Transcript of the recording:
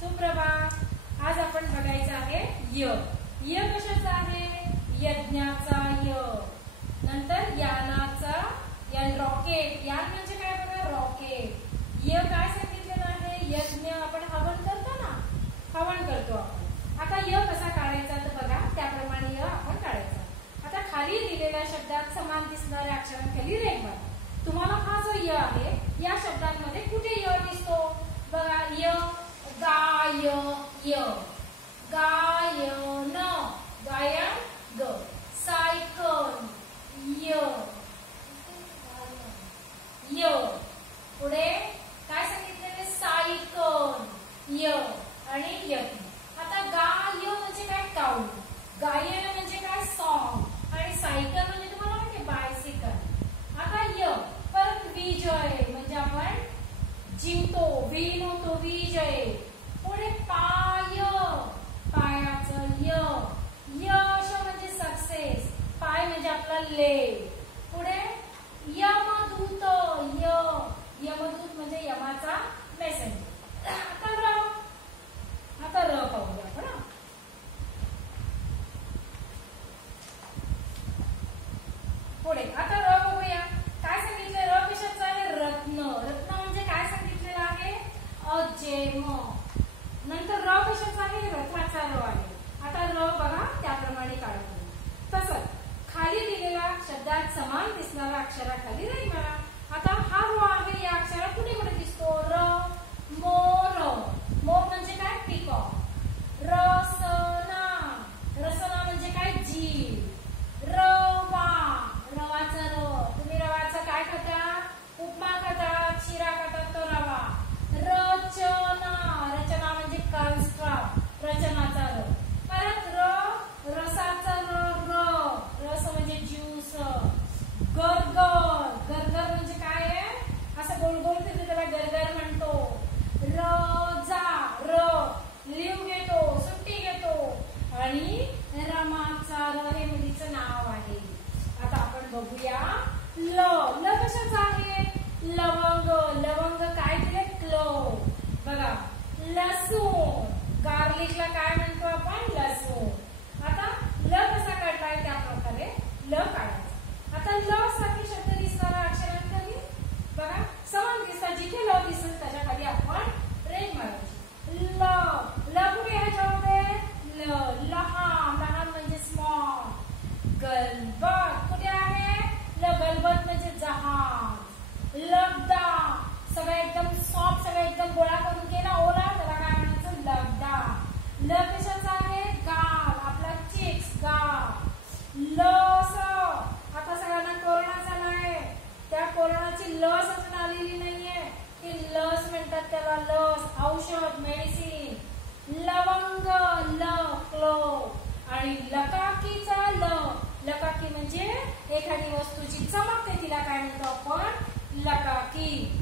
सुप्रभात. आज आपण बघायचं आहे य. य कशाचा आहे? यज्ञाचा य. नंतर यानाचा, यान रॉकेट. यान म्हणजे काय बघा? रॉकेट. य काय सांगितलेलं आहे? यज्ञ. आपण हवन करतो ना, हवन करतो आपण. आता य कसा काढायचा तर बघा, त्याप्रमाणे य आपण काढायचा. आता खाली दिलेल्या शब्दात समान दिसणाऱ्या अक्षरांखाली रेघ मारा. तुम्हाला हा जो य आहे या शब्दांमध्ये कुठे य दिसतो बघा? य गाय य, गायन गायन ग, सायकल य य. पुढे काय सांगितलेले? सायकल य आणि यज्ञ. आता गाय म्हणजे काय? काऊ. गायन म्हणजे काय? सॉन्ग. आणि सायकल म्हणजे तुम्हाला माहिती आहे बायसिकल. आता य परत विजय म्हणजे आपण जिंकतो, विन होतो, विजय. पुढे पाय, पायाचं य. यश म्हणजे सक्सेस. पाय म्हणजे आपला लेग. पुढे यमदूत य. यमदूत म्हणजे यमाचा मेसेंजर. आता र पाहूया आपण. पुढे आता र बघूया. काय सांगितलं? र कशाचं आहे? रत्न. रत्न म्हणजे काय सांगितलेलं आहे? अजेम. नंतर र कशाचा आहे? रथाचा र आहे. आता र बघा त्याप्रमाणे काढतो. तसंच खाली दिलेल्या शब्दात समान दिसणाऱ्या अक्षराखाली रेघ मारा. आता हा र आहे या अक्षरात कुठे कुठे दिसतो? र. मोर. मोर म्हणजे काय? पिकॉक. रसना. रसना म्हणजे काय? जीभ. रवा. रवाचा र. तुम्ही रवाचा काय खाता? उपमा खाता, शिरा खाता, तो रवा. रचना. रचना म्हणजे कन्स्ट्रक्ट. रचनाचा र. परत र. रसाचा र. रस म्हणजे ज्यूस. गरगर. गरगर म्हणजे काय आहे? असं गोल गोल फिरते त्याला गरगर म्हणतो. रजा. र. लीव घेतो, सुट्टी घेतो. आणि रमाचा र हे मुलीचं नाव आहे. आता आपण बघूया ल. ल कशाचा आहे? लवंग. लवंग काय दिले? क्लोव. बघा लसूण. गार्लिकला काय म्हणतो आपण? लसूण. आता ल कसा काढलाय त्या प्रकारे ल काढायचा. आता ल सारखे शब्द दिसणारा अक्षरांखाली बघा समान दिसतात. जिथे ल दिसेल त्याच्या खाली आपण रेघ मारायची. ल. ल कुठे ह्याच्यामध्ये? ल. लहान. लहान म्हणजे स्मॉल. गलबत कुठे आहे? ल. गलबत म्हणजे जहाज. लगदा. सगळं एकदम सॉफ्ट, सगळं एकदम गोळा करून केला ओला त्याला काय म्हणायचं? लगदा. ल कशाचा आहे? गाल. आपला चिक्स गाल. लस. आता सगळ्यांना कोरोना झालाय, त्या कोरोनाची लस अजून आलेली नाहीये. ती लस म्हणतात त्याला. लस औषध, मेडिसिन. लवंग ल. क्लोव. आणि लकाकीचा ल. लकाकी म्हणजे एखादी वस्तूची चमकते तिला काय म्हणतो आपण? लकाकी.